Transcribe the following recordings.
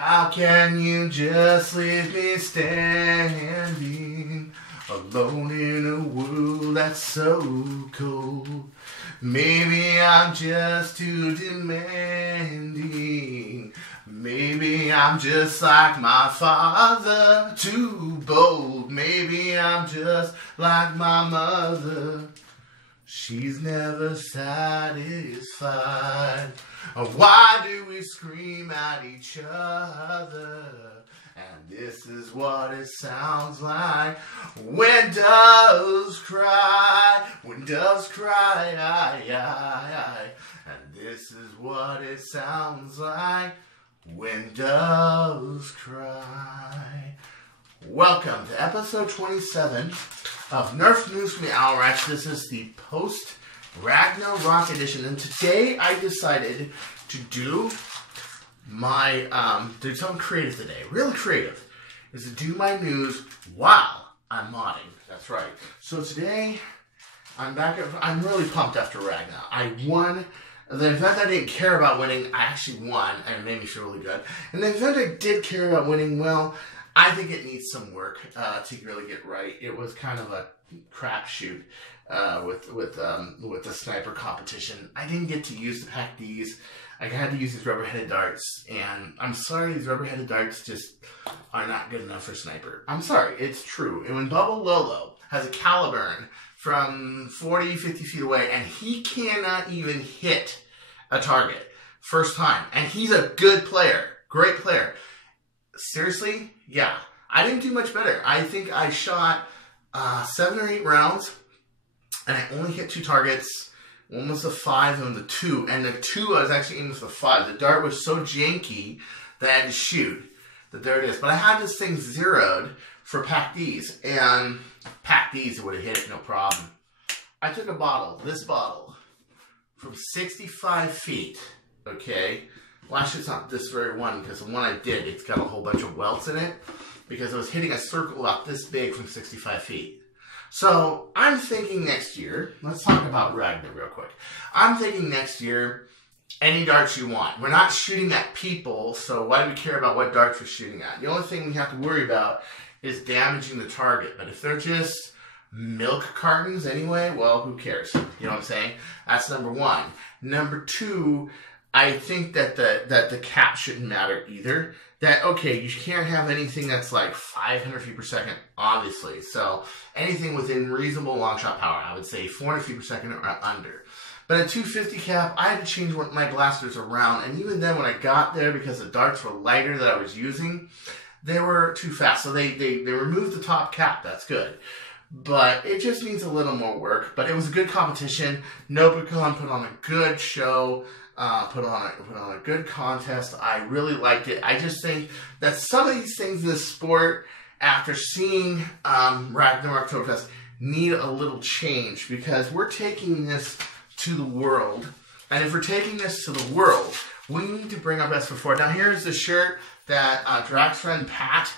How can you just leave me standing alone in a world that's so cold? Maybe I'm just too demanding. Maybe I'm just like my father, too bold. Maybe I'm just like my mother. She's never satisfied. Why do we scream at each other? And this is what it sounds like when doves cry. When doves cry, And this is what it sounds like when doves cry. Welcome to episode 27 of Nerf News from the Owl Ranch. This is the post-Ragnarok edition, and today I decided to do my, do something creative today. Really creative. Is to do my news while I'm modding. That's right. So today, I'm really pumped after Ragnarok. I won. The event I didn't care about winning, I actually won, and it made me feel really good. And the event I did care about winning, well, I think it needs some work to really get right. It was kind of a crapshoot with the sniper competition. I didn't get to use the Pack Ds. I had to use these rubber-headed darts, and I'm sorry, these rubber-headed darts just are not good enough for sniper. I'm sorry, it's true. And when Bubble Lolo has a caliburn from 40, 50 feet away, and he cannot even hit a target first time, and he's a good player, great player. Seriously? Yeah. I didn't do much better. I think I shot 7 or 8 rounds, and I only hit 2 targets. One was a 5 and the 2. And the 2 I was actually aiming for the 5. The dart was so janky that I had to shoot. But there it is. But I had this thing zeroed for Pack Ds. And Pack Ds would have hit it no problem. I took a bottle, this bottle, from 65 feet. Okay? Well, actually, it's not this very one, because the one I did, it's got a whole bunch of welts in it, because I was hitting a circle about this big from 65 feet. So, I'm thinking next year, let's talk about Ragnarok real quick. I'm thinking next year, any darts you want. We're not shooting at people, so why do we care about what darts we're shooting at? The only thing we have to worry about is damaging the target. But if they're just milk cartons anyway, well, who cares? You know what I'm saying? That's number one. Number two, I think that the cap shouldn't matter either. That, okay, you can't have anything that's like 500 feet per second, obviously. So anything within reasonable long shot power, I would say 400 feet per second or under. But at 250 cap, I had to change my blasters around. And even then, when I got there, because the darts were lighter that I was using, they were too fast. So they removed the top cap. That's good. But it just needs a little more work. But it was a good competition. Nobicon put on a good show. Put on a good contest. I really liked it. I just think that some of these things in this sport, after seeing Ragnarocktoberfest, need a little change, because we're taking this to the world. And if we're taking this to the world, we need to bring our best foot forward. Now here's the shirt that Drax's friend Pat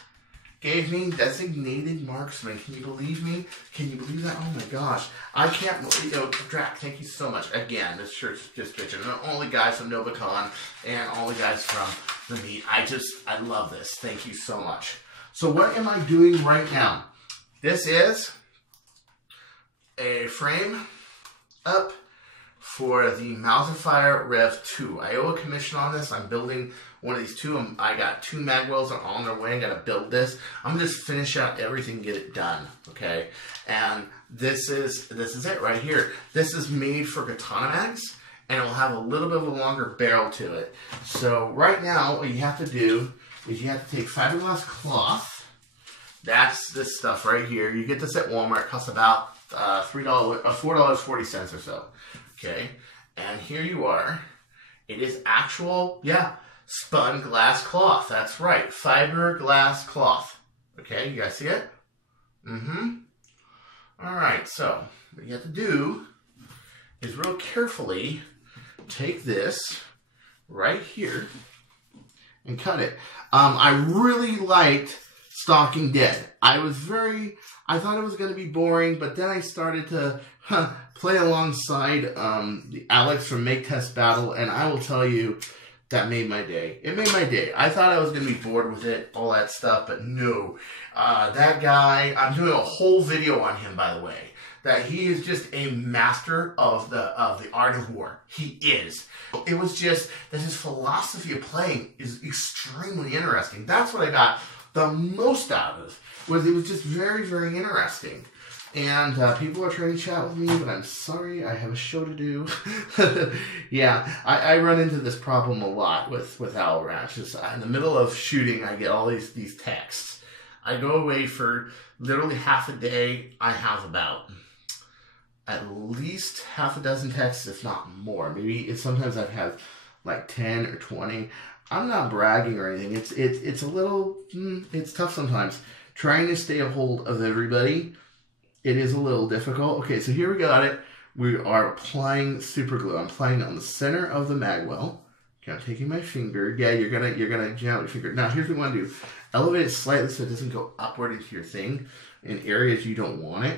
gave me, Designated Marksman. Can you believe me? Can you believe that? Oh my gosh. I can't believe, Drax, thank you so much. Again, this shirt's just bitching. And all the guys from Novacon and all the guys from the meet. I love this. Thank you so much. So what am I doing right now? This is a frame up for the Mauserfire Rev 2. I owe a commission on this. I'm building one of these two. I got 2 magwells are on their way. I got to build this. I'm going to just finish out everything, get it done. Okay? And this is it right here. This is made for katana mags, and it will have a little bit of a longer barrel to it. So right now, what you have to do is you have to take fiberglass cloth. That's this stuff right here. You get this at Walmart. It costs about $4.40 or so. Okay, and here you are. It is actual, spun glass cloth. That's right, fiberglass cloth. Okay, you guys see it? All right, so what you have to do is real carefully take this right here and cut it. I really liked Stalking Dead. I thought it was going to be boring, but then I started to play alongside the Alex from Make Test Battle, and I will tell you, that made my day. It made my day. I thought I was going to be bored with it, all that stuff, but no. That guy, I'm doing a whole video on him, by the way, that he is just a master of the art of war. He is. It was just that his philosophy of playing is extremely interesting. That's what I got the most out of, was it was just very, very interesting. And people are trying to chat with me, but I'm sorry, I have a show to do. Yeah, I run into this problem a lot with Owl Ranch. Just in the middle of shooting, I get all these texts. I go away for literally half a day. I have about at least half a dozen texts, if not more. Maybe sometimes I've had like 10 or 20. I'm not bragging or anything. It's a little, it's tough sometimes. Trying to stay a hold of everybody, it is a little difficult. Okay, so here we got it. We are applying super glue. I'm applying it on the center of the mag well. Okay, I'm taking my finger. Yeah, you're gonna gently finger. Now here's what we want to do. Elevate it slightly so it doesn't go upward into your thing in areas you don't want it.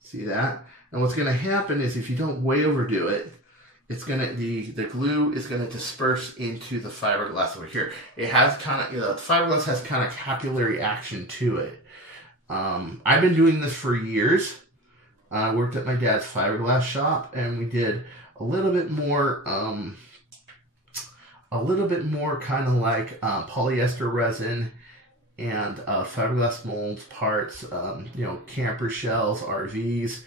See that? And what's gonna happen is if you don't way overdo it, it's gonna the glue is gonna disperse into the fiberglass over here. It has kind of, the fiberglass has kind of capillary action to it. I've been doing this for years. I worked at my dad's fiberglass shop, and we did a little bit more kind of like polyester resin and fiberglass molds parts, camper shells, RVs,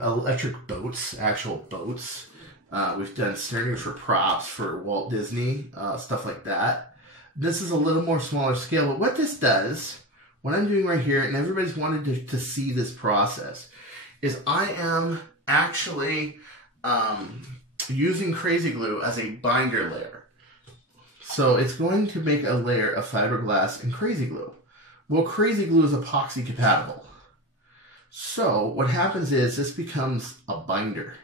electric boats, actual boats. We've done steering for props for Walt Disney, stuff like that. This is a little more smaller scale, but what this does, what I'm doing right here, and everybody's wanted to see this process, is I am actually using Crazy Glue as a binder layer. So it's going to make a layer of fiberglass and Crazy Glue. Well, Crazy Glue is epoxy compatible. So what happens is this becomes a binder.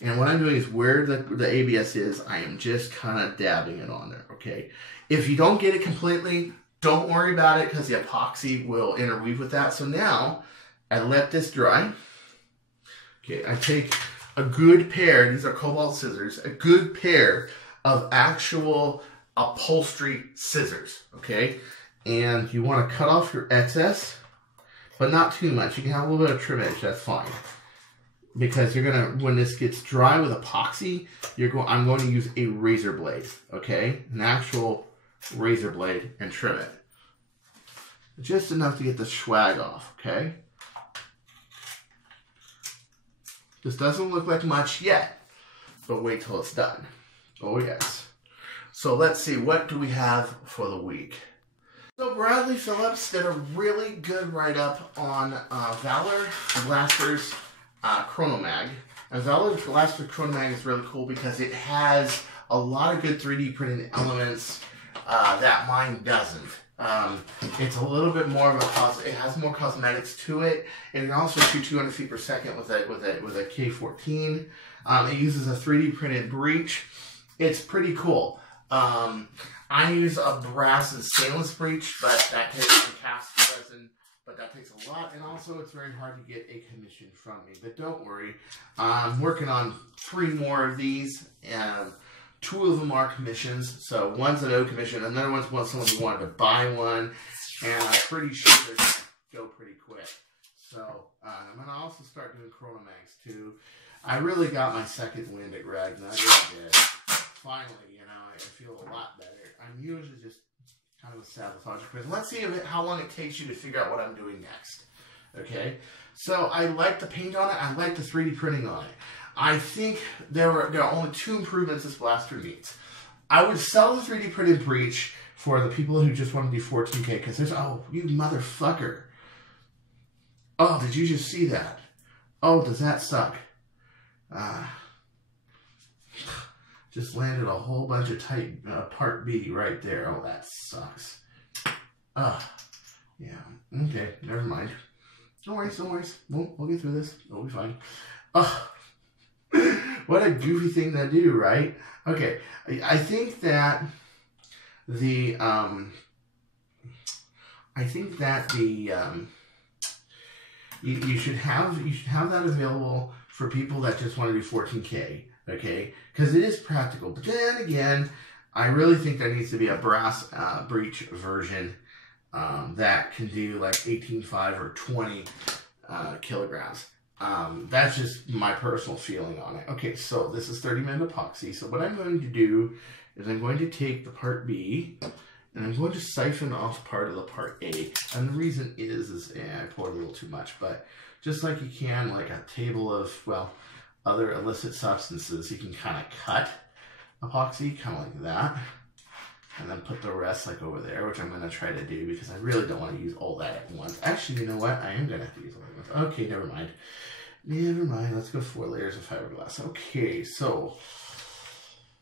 And what I'm doing is where the ABS is, I am just kind of dabbing it on there, okay? If you don't get it completely, don't worry about it because the epoxy will interweave with that. So now I let this dry. Okay, I take a good pair, these are Cobalt scissors, a good pair of actual upholstery scissors, okay? And you want to cut off your excess, but not too much. You can have a little bit of trim edge, that's fine. Because you're gonna, when this gets dry with epoxy, I'm going to use a razor blade, okay? An actual razor blade and trim it. Just enough to get the swag off, okay? This doesn't look like much yet, but wait till it's done. Oh yes. So let's see, what do we have for the week? So Bradley Phillips did a really good write-up on Valor Blaster's Chronomag. And Valor Blaster's Chronomag is really cool because it has a lot of good 3D printed elements that mine doesn't. It's a little bit more of it has more cosmetics to it, and it can also shoot 200 feet per second with a K14. It uses a 3D printed breech. It's pretty cool. I use a brass and stainless breech, but that takes some cast resin, but that takes a lot, and also it's very hard to get a commission from me. But don't worry, I'm working on 3 more of these, and 2 of them are commissions. So one's a no commission, another one's someone who wanted to buy one, and I'm pretty sure they're going to go pretty quick. So I'm going to also start doing Chronomags too. I really got my second wind at Ragnarok. I really did. Finally, I feel a lot better. I'm usually just kind of a sabotage person. Let's see how long it takes you to figure out what I'm doing next. Okay? So I like the paint on it. I like the 3D printing on it. I think there are only 2 improvements this blaster needs. I would sell the 3D printed breech for the people who just want to do 14K because there's, oh, you motherfucker. Oh, did you just see that? Oh, does that suck? Just landed a whole bunch of tight part B right there. Oh, that sucks. Yeah. Okay, never mind. No worries, no worries. We'll get through this. We'll be fine. What a goofy thing to do, right? Okay, I think that the you should have that available for people that just want to do 14K. okay, because it is practical. But then again, I really think there needs to be a brass breech version that can do like 18.5 or 20 kilograms. That's just my personal feeling on it. Okay, so this is 30-minute epoxy. So what I'm going to do is I'm going to take the part B and I'm going to siphon off part of the part A. And the reason is I poured a little too much, but just like you can like a table of, well, other illicit substances, you can kind of cut epoxy, kind of like that. And then put the rest like over there, which I'm going to try to do because I really don't want to use all that at once. Actually, you know what? I am going to have to use all that at once. Okay, never mind. Never mind. Let's go 4 layers of fiberglass. Okay, so,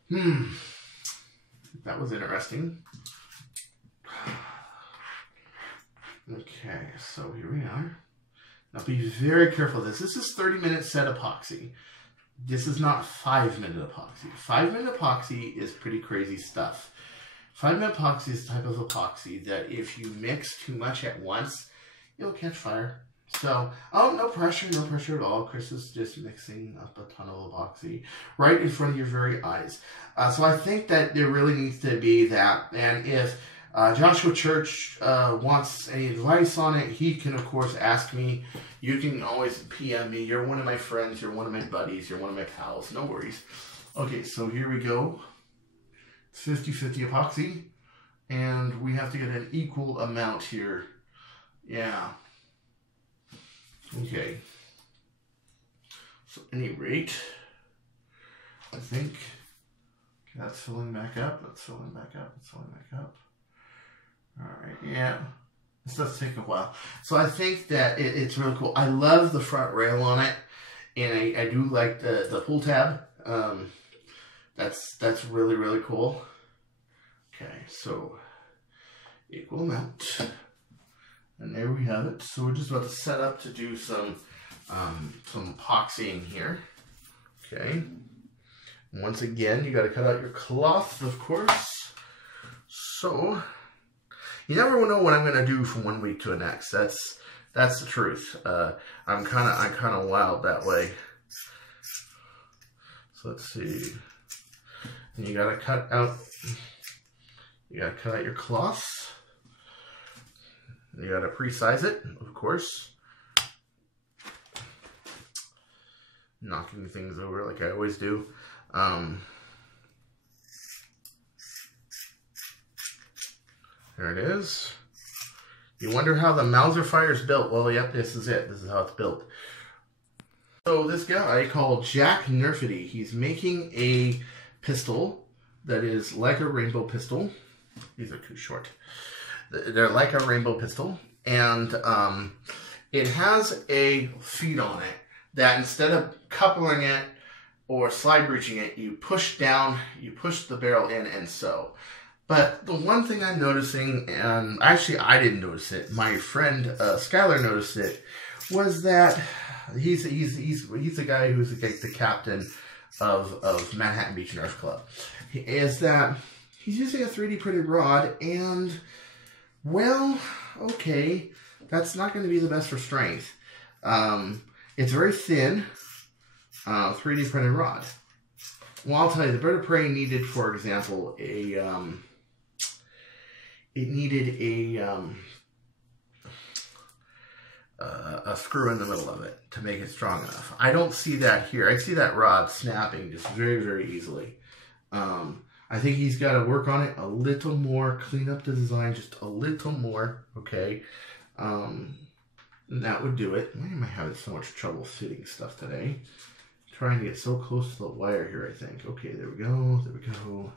that was interesting. Okay, so here we are. Now be very careful of this. This is 30-minute set epoxy. This is not 5-minute epoxy. 5-minute epoxy is pretty crazy stuff. 5-minute epoxy is the type of epoxy that if you mix too much at once, it'll catch fire. So, no pressure at all. Chris is just mixing up a ton of epoxy right in front of your very eyes. So I think that there really needs to be that. And if Joshua Church wants any advice on it, he can, of course, ask me. You can always PM me. You're one of my friends. You're one of my buddies. You're one of my pals. No worries. Okay, so here we go. 50-50 epoxy. And we have to get an equal amount here. Yeah. Okay. So, at any rate, I think that's filling back up. That's filling back up. That's filling back up. All right. Yeah. This does take a while. So I think that it's really cool. I love the front rail on it, and I do like the pull tab. That's really, really cool. Okay, so equal amount. And there we have it. So we're just about to set up to do some epoxying here. Okay. And once again, you got to cut out your cloth, of course. So you never know what I'm going to do from one week to the next. That's the truth. I'm kind of wild that way. So let's see. And you got to cut out. You got to cut out your cloth. You got to pre-size it, of course. Knocking things over like I always do. There it is. You wonder how the Mauser fire is built. Well, yep, this is it. This is how it's built. So this guy called Jack Nerfity, he's making a pistol that is like a rainbow pistol. These are too short. They're like a rainbow pistol, and it has a feed on it that instead of coupling it or slide breeching it, you push down, you push the barrel in and sew. But the one thing I'm noticing, and actually I didn't notice it, my friend Skylar noticed it, was that he's the guy who's the captain of Manhattan Beach Nerf Club, is that he's using a 3D printed rod, and well, okay, that's not going to be the best for strength. It's very thin, 3D printed rod. Well, I'll tell you, the bird of prey needed, for example, a screw in the middle of it to make it strong enough. I don't see that here. I see that rod snapping just very, very easily. I think he's got to work on it a little more, clean up the design just a little more, okay? That would do it. Why am I having so much trouble fitting stuff today? Trying to get so close to the wire here, I think. Okay, there we go, there we go.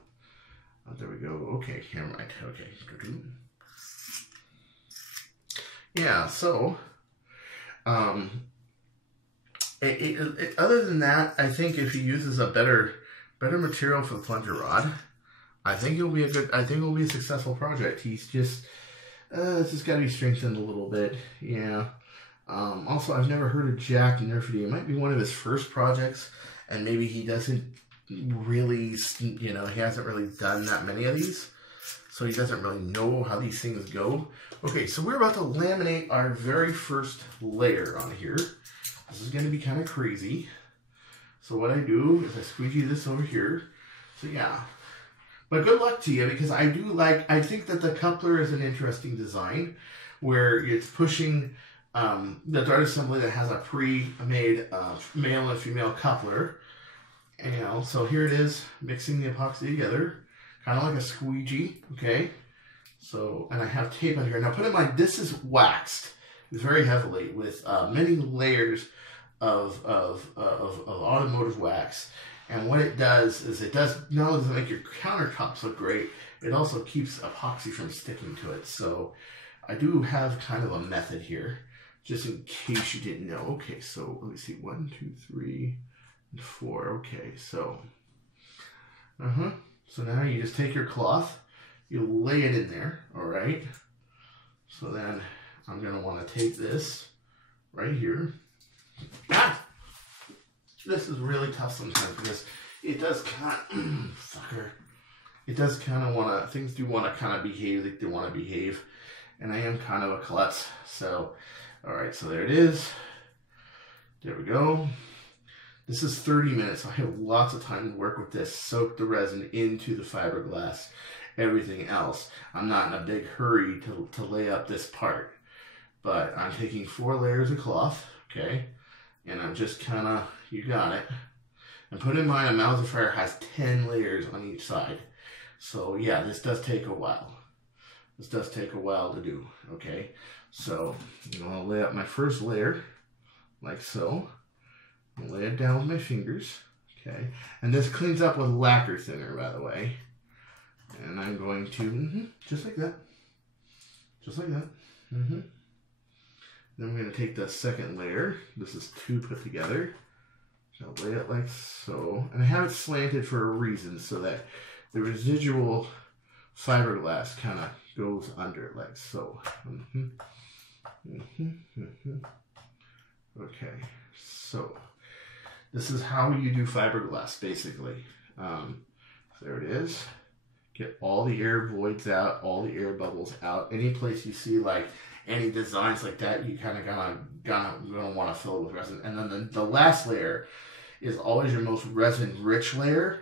There we go. Okay, never mind. Okay. Yeah, so, other than that, I think if he uses a better material for the plunger rod, I think it'll be a successful project. He's just, it's just got to be strengthened a little bit. Yeah. Also, I've never heard of Jack Nerfity. It might be one of his first projects, and maybe he doesn't really, he hasn't really done that many of these, so he doesn't really know how these things go. Okay, so we're about to laminate our very first layer on here. This is going to be kind of crazy. So what I do is I squeegee this over here. So yeah. But good luck to you, because I think that the coupler is an interesting design where it's pushing the dart assembly that has a pre-made male and female coupler. And so here it is, mixing the epoxy together, kind of like a squeegee, okay? So, and I have tape on here. Now put in mind, this is waxed very heavily with many layers of automotive wax. And what it does is it does not only does it make your countertops look great, it also keeps epoxy from sticking to it. So I do have kind of a method here, just in case you didn't know. Okay, so let me see, 1, 2, 3, and 4. Okay, so so now you just take your cloth, you lay it in there, all right? So then I'm gonna want to take this right here. This is really tough sometimes because it does kind of, it does kind of want to, things do want to kind of behave like they want to behave. And I am kind of a klutz. So, all right, so there it is. There we go. This is 30 minutes. So I have lots of time to work with this. Soak the resin into the fiberglass, everything else. I'm not in a big hurry to lay up this part. But I'm taking 4 layers of cloth, okay? And I'm just kind of, you got it. And put in mind, a emulsifier has 10 layers on each side. So yeah, this does take a while. This does take a while to do, okay? So I'm gonna lay out my first layer, like so. I'll lay it down with my fingers, okay? And this cleans up with lacquer thinner, by the way. And I'm going to, just like that. Just like that. Then I'm going to take the second layer. This is 2 put together. I'll lay it like so. And I have it slanted for a reason so that the residual fiberglass kind of goes under like so. Okay, so this is how you do fiberglass basically. There it is. Get all the air voids out, all the air bubbles out. Any place you see like any designs like that, you kind of gonna want to fill it with resin. And then the last layer is always your most resin-rich layer,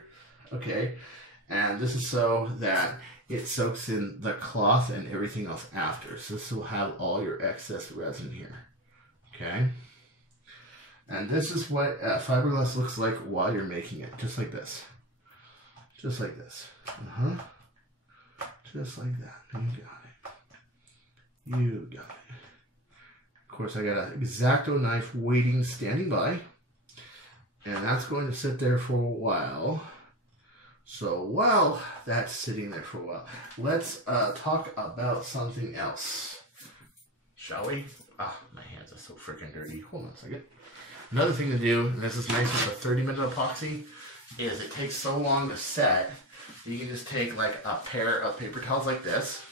okay? And this is so that it soaks in the cloth and everything else after. So this will have all your excess resin here, okay? And this is what fiberglass looks like while you're making it, just like this. Just like this. Just like that. You got it. You got it. Of course, I got an X-Acto knife waiting, standing by. And that's going to sit there for a while. So while that's sitting there for a while, let's talk about something else. Shall we? Ah, my hands are so freaking dirty. Hold on a second. Another thing to do, and this is nice with a 30-minute epoxy, is it takes so long to set, you can just take like a pair of paper towels like this.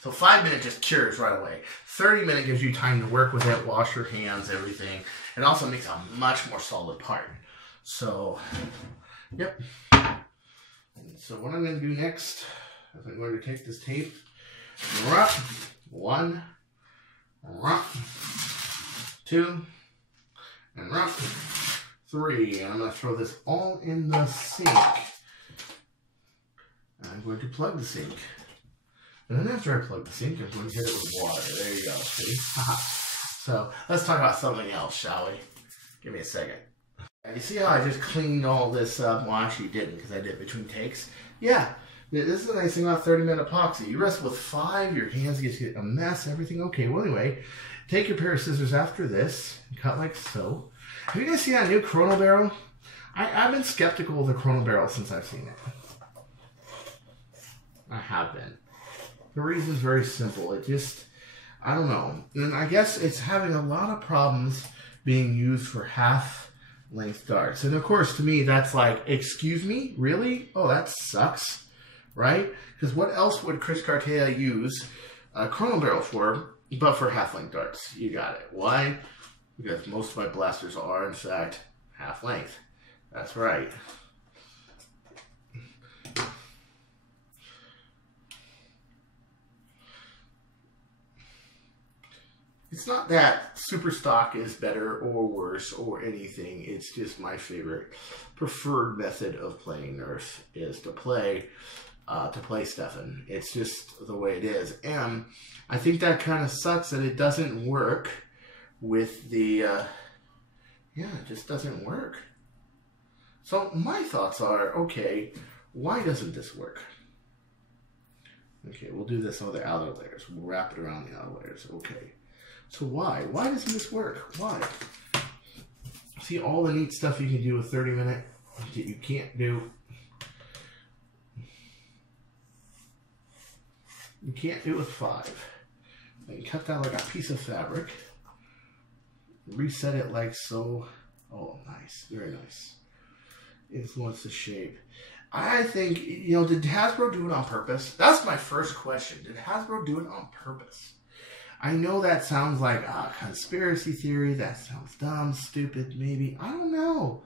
So 5 minutes just cures right away. 30 minutes gives you time to work with it, wash your hands, everything. It also makes a much more solid part. So, yep. And so what I'm going to do next is I'm going to take this tape, one, two, and 3. And I'm going to throw this all in the sink. And I'm going to plug the sink. And then after I plug the sink, I'm going to hit it with water. There you go. See? So let's talk about something else, shall we? Give me a second. You see how I just cleaned all this up? Well, actually didn't, because I did it between takes. Yeah, this is the nice thing about 30-minute epoxy. You rest with 5, your hands get a mess, everything. Okay, well anyway, take your pair of scissors after this, and cut like so. Have you guys seen that new Chrono barrel? I've been skeptical of the Chrono barrel since I've seen it. I have been. The reason is very simple. It just, I don't know. And I guess it's having a lot of problems being used for half-length darts. And of course, to me, that's like, excuse me? Really? Oh, that sucks. Right? Because what else would Chris Cartaya use a Chrono barrel for, but for half-length darts? You got it. Why? Because most of my blasters are, in fact, half-length. That's right. It's not that super stock is better or worse or anything. It's just my favorite, preferred method of playing Nerf is to play Stefan. It's just the way it is. And I think that kind of sucks that it doesn't work with the, yeah, it just doesn't work. So my thoughts are, okay, why doesn't this work? Okay, we'll do this on the outer layers. We'll wrap it around the outer layers. Okay. So why? Why doesn't this work? Why? See all the neat stuff you can do with 30-minute that you can't do. You can't do with 5. And cut that like a piece of fabric. Reset it like so. Oh, nice. Very nice. Influence the shape. I think, you know, did Hasbro do it on purpose? That's my first question. Did Hasbro do it on purpose? I know that sounds like a conspiracy theory. That sounds dumb, stupid, maybe. I don't know.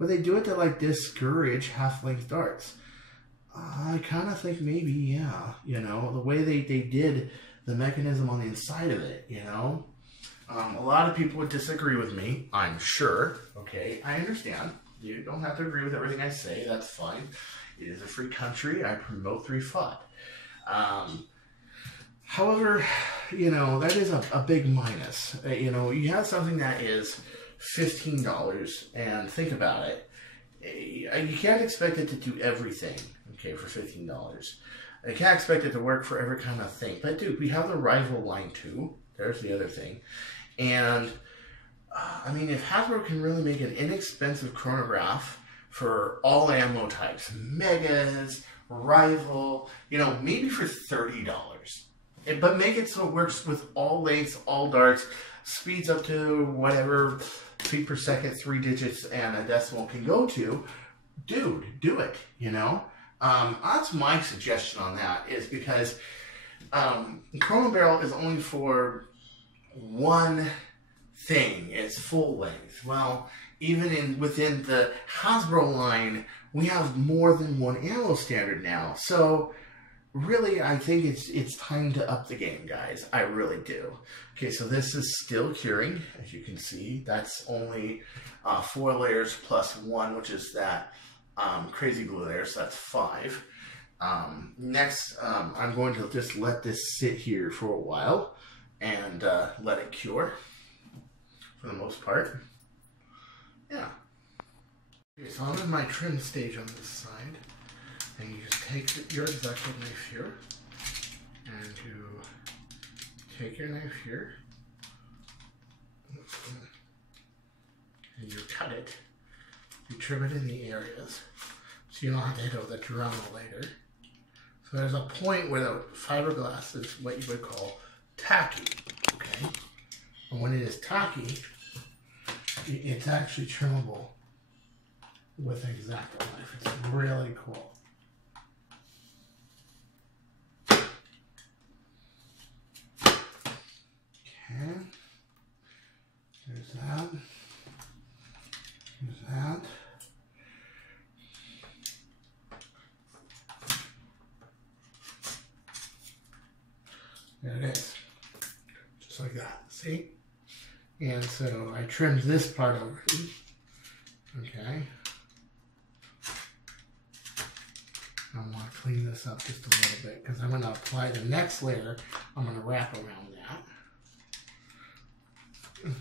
But they do it to, like, discourage half-length darts. I kind of think maybe, yeah. You know, the way they did the mechanism on the inside of it, you know. A lot of people would disagree with me, I'm sure. Okay, I understand. You don't have to agree with everything I say. That's fine. It is a free country. I promote free thought. However, you know, that is a big minus. You know, you have something that is $15, and think about it. You can't expect it to do everything, okay, for $15. I can't expect it to work for every kind of thing. But, dude, we have the rival line, too. There's the other thing. And, I mean, if Hasbro can really make an inexpensive chronograph for all ammo types, megas, rival, you know, maybe for $30. But make it so it works with all lengths, all darts, speeds up to whatever feet per second, 3 digits, and a decimal can go to. Dude, do it, you know? That's my suggestion on that, is because Chrono Barrel is only for one thing. It's full length. Well, even within the Hasbro line, we have more than one ammo standard now. So really, I think it's time to up the game, guys. I really do. Okay, so this is still curing, as you can see. That's only 4 layers plus 1, which is that crazy glue layer, so that's 5. Next, I'm going to just let this sit here for a while and let it cure for the most part. Yeah. Okay, so I'm in my trim stage on this side. And you just take your X-Acto knife here, and you take your knife here, and you cut it. You trim it in the areas, so you don't have to hit it with a Dremel later. So there's a point where the fiberglass is what you would call tacky, okay? And when it is tacky, it's actually trimmable with an X-Acto knife. It's really cool. Okay, there's that. There's that. There it is. Just like that. See? And so I trimmed this part already. Okay. I want to clean this up just a little bit because I'm going to apply the next layer. I'm going to wrap around that.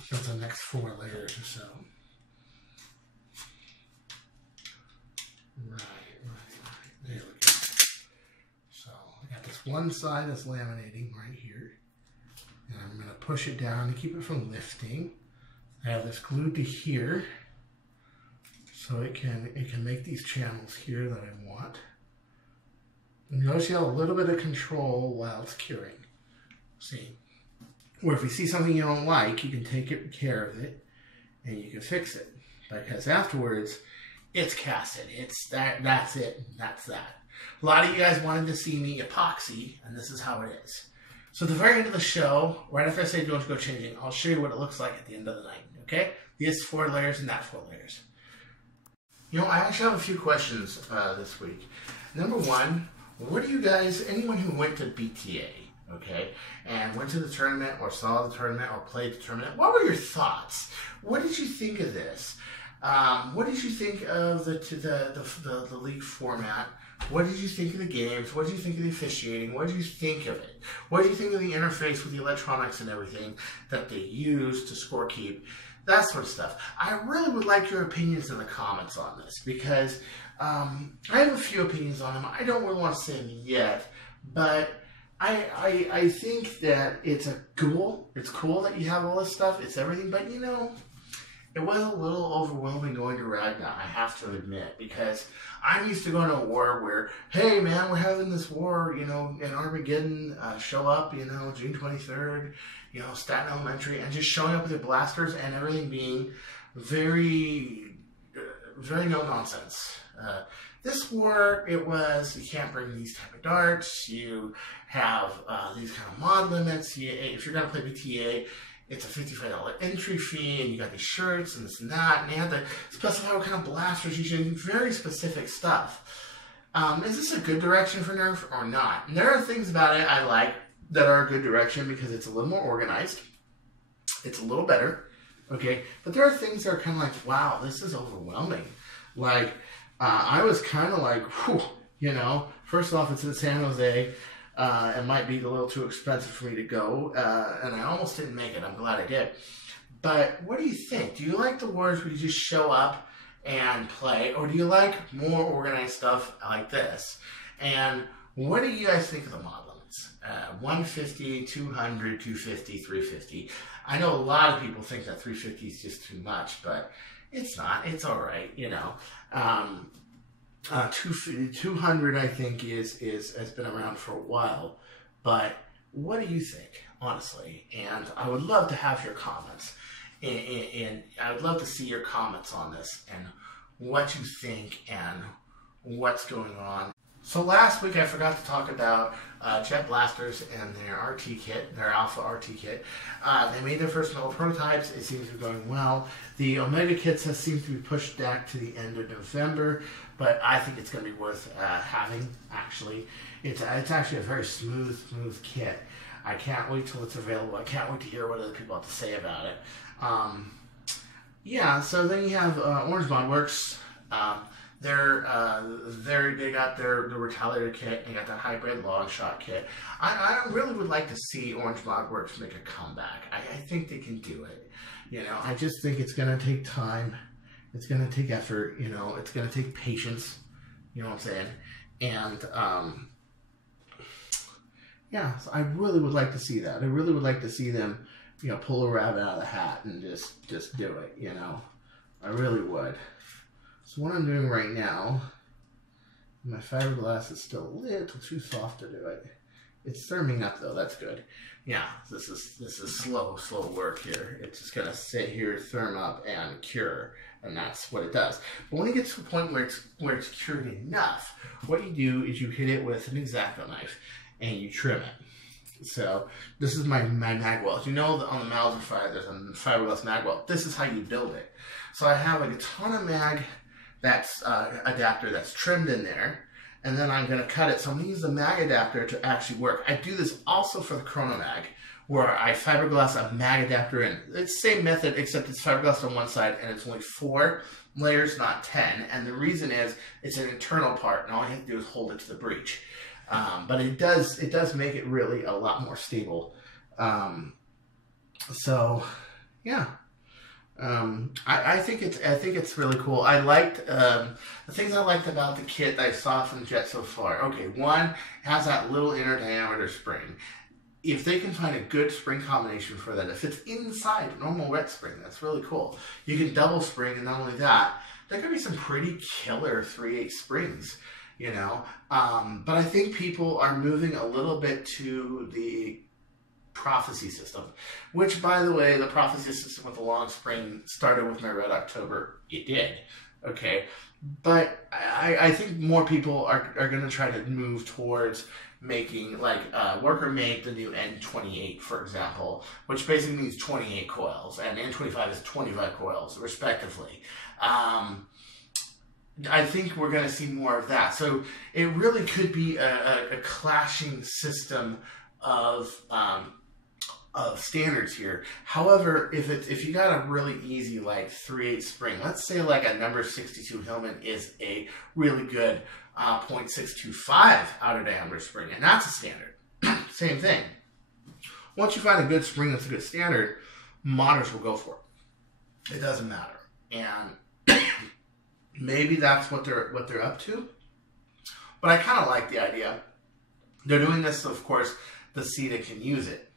So the next 4 layers or so. Right. There we go. So I got this one side that's laminating right here. And I'm going to push it down to keep it from lifting. I have this glued to here. So it can make these channels here that I want. And notice you have a little bit of control while it's curing. See? Or if you see something you don't like, you can take care of it and you can fix it. Because afterwards, it's casted. That's it. That's that. A lot of you guys wanted to see me epoxy, and this is how it is. So at the very end of the show, right after I say don't go changing, I'll show you what it looks like at the end of the night. Okay? These 4 layers and that 4 layers. You know, I actually have a few questions this week. Number 1, what do you guys, anyone who went to BTA, okay, and went to the tournament or saw the tournament or played the tournament, what were your thoughts? What did you think of this? What did you think of the league format? What did you think of the games? What did you think of the officiating? What did you think of it? What did you think of the interface with the electronics and everything that they use to scorekeep? That sort of stuff. I really would like your opinions in the comments on this because I have a few opinions on them. I don't really want to say them yet, but I think that it's cool. It's cool that you have all this stuff. It's everything, but you know, it was a little overwhelming going to Ragnarok, I have to admit, because I'm used to going to a war where, hey man, we're having this war, you know, in Armageddon, show up, you know, June 23rd, you know, Staten Elementary, and just showing up with your blasters and everything being very, very no nonsense. This war, it was, you can't bring these type of darts, you have these kind of mod limits, if you're going to play BTA, it's a $55 entry fee, and you got these shirts and this and that, and they have to specify what kind of blasters you should, very specific stuff. Is this a good direction for Nerf or not? And there are things about it I like that are a good direction because it's a little more organized. It's a little better, okay? But there are things that are kind of like, wow, this is overwhelming. Like, I was kind of like, whew, you know, first off, it's in San Jose. It might be a little too expensive for me to go, and I almost didn't make it. I'm glad I did. But what do you think? Do you like the wars where you just show up and play, or do you like more organized stuff like this? And what do you guys think of the mod limits? 150, 200, 250, 350. I know a lot of people think that 350 is just too much, but it's not. It's all right, you know. 200, I think, has been around for a while. But what do you think, honestly? And I would love to have your comments. And I would love to see your comments on this and what you think and what's going on. So last week I forgot to talk about Jet Blasters and their RT kit, their Alpha RT kit. They made their first metal prototypes. It seems to be going well. The Omega kits have seemed to be pushed back to the end of November, but I think it's going to be worth having, actually. It's actually a very smooth kit. I can't wait till it's available. I can't wait to hear what other people have to say about it. Yeah, so then you have Orange Mod Works. They're very big at the Retaliator kit. They got that hybrid long shot kit. I really would like to see Orange Mod Works make a comeback. I think they can do it. You know, I just think it's going to take time. It's going to take effort. You know, it's going to take patience. You know what I'm saying? And yeah, so I really would like to see that. I really would like to see them, you know, pull a rabbit out of the hat and just do it. You know, I really would. So what I'm doing right now, my fiberglass is still a little too soft to do it. It's therming up though, that's good. Yeah, this is slow work here. It's just gonna sit here, therm up, and cure, and that's what it does. But when it gets to a point where it's cured enough, what you do is you hit it with an X-Acto knife and you trim it. So this is my mag weld. You know that on the Mauser fire there's a fiberglass mag weld. This is how you build it. So I have like a ton of mag that's adapter that's trimmed in there, and then I'm going to cut it. So I'm going to use the mag adapter to actually work. I do this also for the Chrono Mag, where I fiberglass a mag adapter in. It's the same method, except it's fiberglass on one side, and it's only 4 layers, not 10. And the reason is it's an internal part, and all I have to do is hold it to the breech. But it does make it really a lot more stable. So yeah. I think it's really cool. I liked the things I liked about the kit that I saw from Jet so far. Okay, one, it has that little inner diameter spring. If they can find a good spring combination for that, if it's inside a normal wet spring, that's really cool. You can double spring, and not only that, there could be some pretty killer 3/8 springs, you know. But I think people are moving a little bit to the Prophecy system, which, by the way, the Prophecy system with the long spring started with my Red October. It did, okay, but I think more people are going to try to move towards making, like, Worker made the new N28, for example, which basically means 28 coils, and N25 is 25 coils, respectively. I think we're going to see more of that. So it really could be a clashing system of standards here. However, if you got a really easy like 3/8 spring, let's say like a number 62 Hillman is a really good 0.625 outer diameter spring, and that's a standard. Same thing. Once you find a good spring that's a good standard, modders will go for it. It doesn't matter, and maybe that's what they're up to. But I kind of like the idea. They're doing this, of course, the CETA can use it.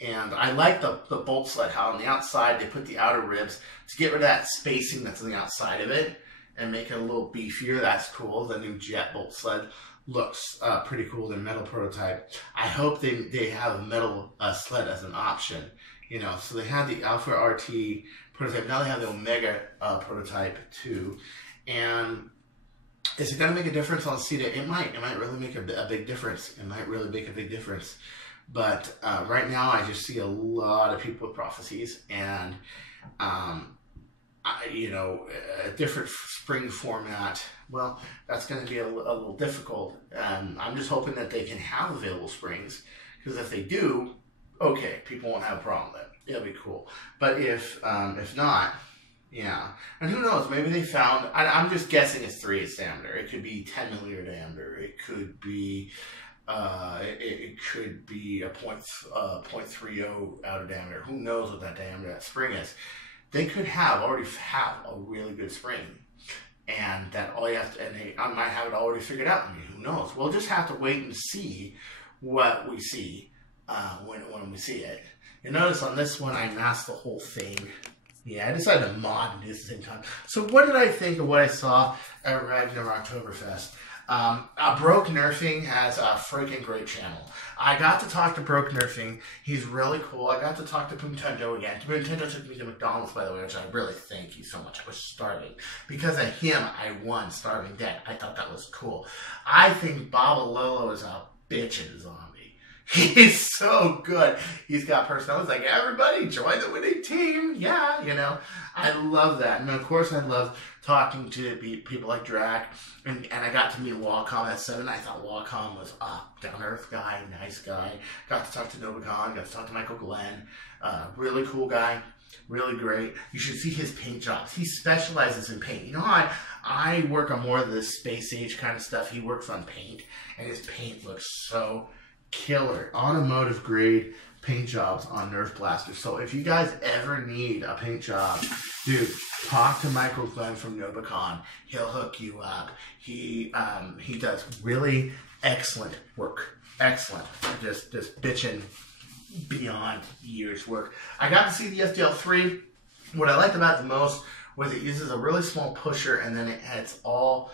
And I like the bolt sled, how on the outside they put the outer ribs to get rid of that spacing that's on the outside of it and make it a little beefier. That's cool. The new jet bolt sled looks pretty cool. The metal prototype. I hope they have a metal sled as an option. You know, so they had the Alpha RT prototype. Now they have the Omega prototype too. And is it going to make a difference on CETA? It might. It might really make a big difference. It might really make a big difference. But right now, I just see a lot of people with prophecies, and you know, a different spring format. Well, that's going to be a little difficult. I'm just hoping that they can have available springs, because if they do, okay, people won't have a problem with it. It'll be cool. But if not, yeah. And who knows? Maybe they found. I'm just guessing it's 3/8 diameter. It could be 10 millimeter diameter. It could be. It could be a 0.30 outer diameter. Who knows what that diameter that spring is? They could already have a really good spring, and that all you have to, and they might have it already figured out. I mean, who knows? We'll just have to wait and see what we see when we see it. You notice on this one, I masked the whole thing. Yeah, I decided to mod and do it at the same time. So what did I think of what I saw at Ragnarocktoberfest? Broke Nerfing has a freaking great channel. I got to talk to Broke Nerfing. He's really cool. I got to talk to Nintendo again. Nintendo took me to McDonald's, by the way, which I really thank you so much. I was starving. Because of him, I won Starving Dead. I thought that was cool. I think Babalolo is a bitch in zombie. He's so good. He's got personality. Like, everybody join the winning team. Yeah, you know. I love that. And of course, I love talking to people like Drac. And I got to meet Wacom at 7. I thought Wacom was a down-to-earth guy, nice guy. Got to talk to Nobicon. Got to talk to Michael Glenn. Really cool guy. Really great. You should see his paint jobs. He specializes in paint. You know, I work on more of this space age kind of stuff. He works on paint. And his paint looks so killer. Automotive grade paint jobs on Nerf blasters. So if you guys ever need a paint job, dude, talk to Michael Glenn from Nobicon. He'll hook you up. He does really excellent work. Excellent. Just bitching beyond years work. I got to see the FDL3. What I liked about it the most was it uses a really small pusher, and then it's all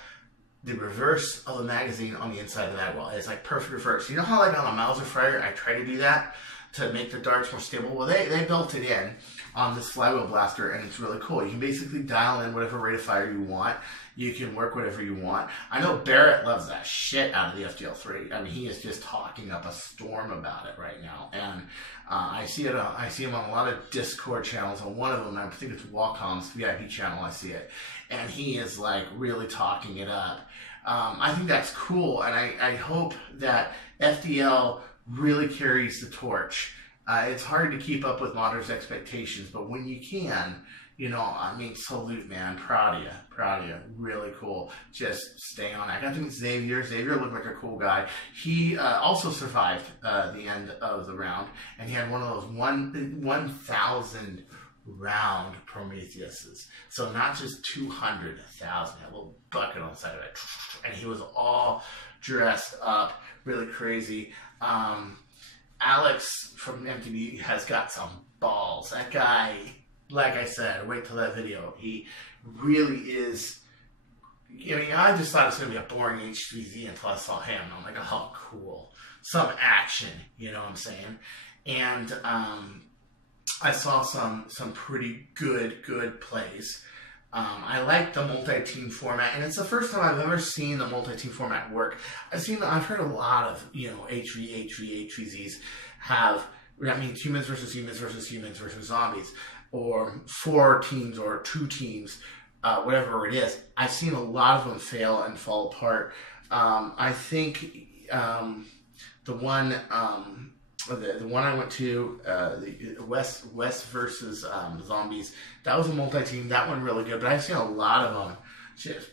the reverse of the magazine on the inside of that wall. It's like perfect reverse. You know how like on a Mauser Fryer, I try to do that to make the darts more stable? Well, they built it in on this flywheel blaster, and it's really cool. You can basically dial in whatever rate of fire you want. You can work whatever you want. I know Barrett loves that shit out of the FDL3. I mean, he is just talking up a storm about it right now. And I see him on a lot of Discord channels. On one of them, I think it's Wacom's VIP channel, I see it. And he is like really talking it up. I think that's cool, and I hope that FDL really carries the torch. It's hard to keep up with modders' expectations, but when you can, you know, I mean, salute, man. Proud of you. Proud of you. Really cool. Just stay on. I got to meet Xavier. Xavier looked like a cool guy. He also survived the end of the round, and he had one of those 1,000 round Prometheuses. So not just 200, 1,000. A little bucket on the side of it. And he was all dressed up. Really crazy. Alex from MTV has got some balls. That guy, like I said, wait till that video. He really is. I mean, I just thought it was going to be a boring HVZ until I saw him. And I'm like, oh, cool. Some action, you know what I'm saying? And I saw some pretty good plays. I like the multi-team format, and it's the first time I've ever seen the multi-team format work. I've heard a lot of, you know, HVZs have, that means humans versus humans versus humans versus zombies, or 4 teams or 2 teams, whatever it is. I've seen a lot of them fail and fall apart. I think the one the one I went to, the West versus Zombies, that was a multi-team. That one really good, but I've seen a lot of them. Just,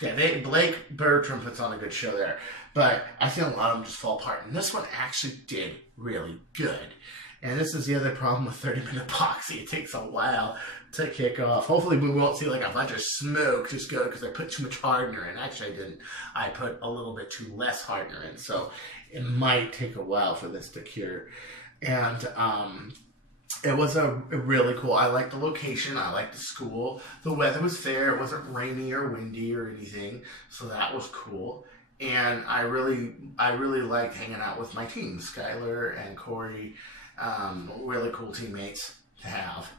yeah, Blake Bertram puts on a good show there, but I've seen a lot of them just fall apart. And this one actually did really good. And this is the other problem with 30-minute epoxy. It takes a while to kick off. Hopefully we won't see like a bunch of smoke just go because I put too much hardener in. Actually, I didn't. I put a little bit too less hardener in. So it might take a while for this to cure. And it was a really cool. I liked the location. I liked the school. The weather was fair. It wasn't rainy or windy or anything. So that was cool. And I really liked hanging out with my team, Skylar and Corey. Really cool teammates to have.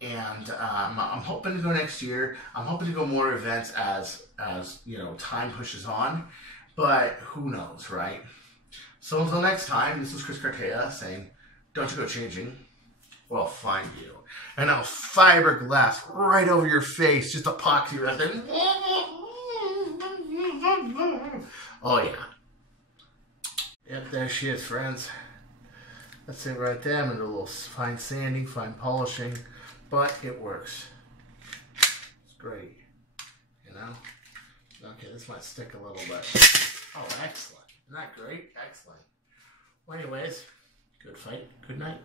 And I'm hoping to go next year. I'm hoping to go more events as you know, time pushes on. But who knows, right? So until next time, this is Chris Cartaya saying, don't you go changing, we'll find you. And now fiberglass right over your face, just epoxy resin. Oh yeah. Yep, there she is, friends. That's it right there. I'm gonna do a little fine sanding, fine polishing, but it works. It's great, you know? Okay, this might stick a little bit. Oh, excellent. Isn't that great? Excellent. Well, anyways, good fight. Good night.